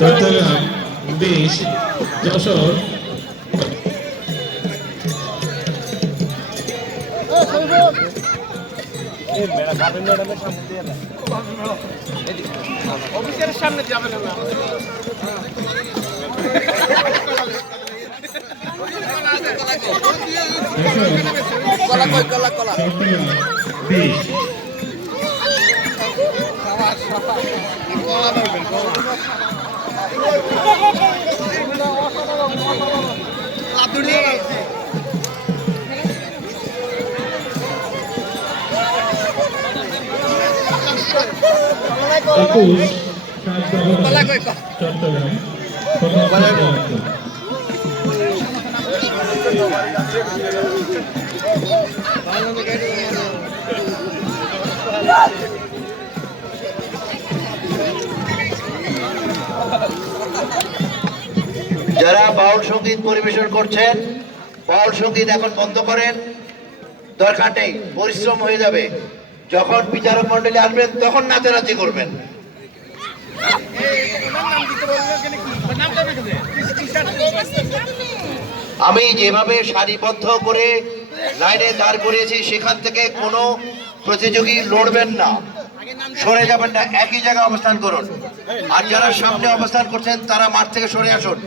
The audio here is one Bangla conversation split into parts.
চট্টগ্রাম 20 যশোর অফিসের সামনে যাবে না কলা কই কলা কলা 20 কলা ধরবেন কলা লাদুড়িয়ে গেছে চট্টগ্রাম যারা বাউল সঙ্গীত পরিবেশন করছেন বাউল সঙ্গীত এখন বন্ধ করেন, দরকার নেই, পরিশ্রম হয়ে যাবে। যখন বিচারক মন্ডলী আসবেন তখন নাচানাচি করবেন। আমি যেভাবে সারিবদ্ধ করে লাইনে দাঁড় করিয়েছি সেখান থেকে কোনো প্রতিযোগী লড়বেন না, সরে যাবেন না, একই জায়গায় অবস্থান করুন। আর যারা সামনে অবস্থান করছেন তারা মাঠ থেকে সরে আসুন।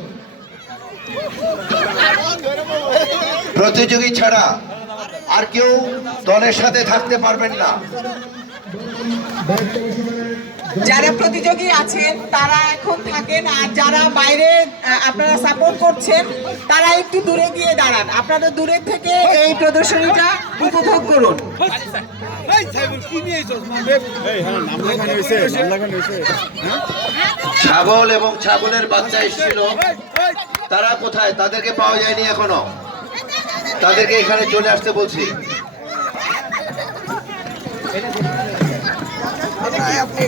প্রতিযোগী ছাড়া আর কেউ দলের সাথে থাকতে পারবেন না। যারা প্রতিযোগী আছেন তারা এখন থাকেন, আর যারা বাইরে আপনারা সাপোর্ট করছেন তারা একটু দূরে গিয়ে দাঁড়ান। আপনারা দূরে থেকে এই প্রদর্শনীটা উপভোগ করুন। ছাগল এবং ছাগলের বাচ্চা এসেছিল, তারা কোথায়? তাদেরকে পাওয়া যায়নি এখনো, তাদেরকে এখানে চলে আসতে বলছি। আপনি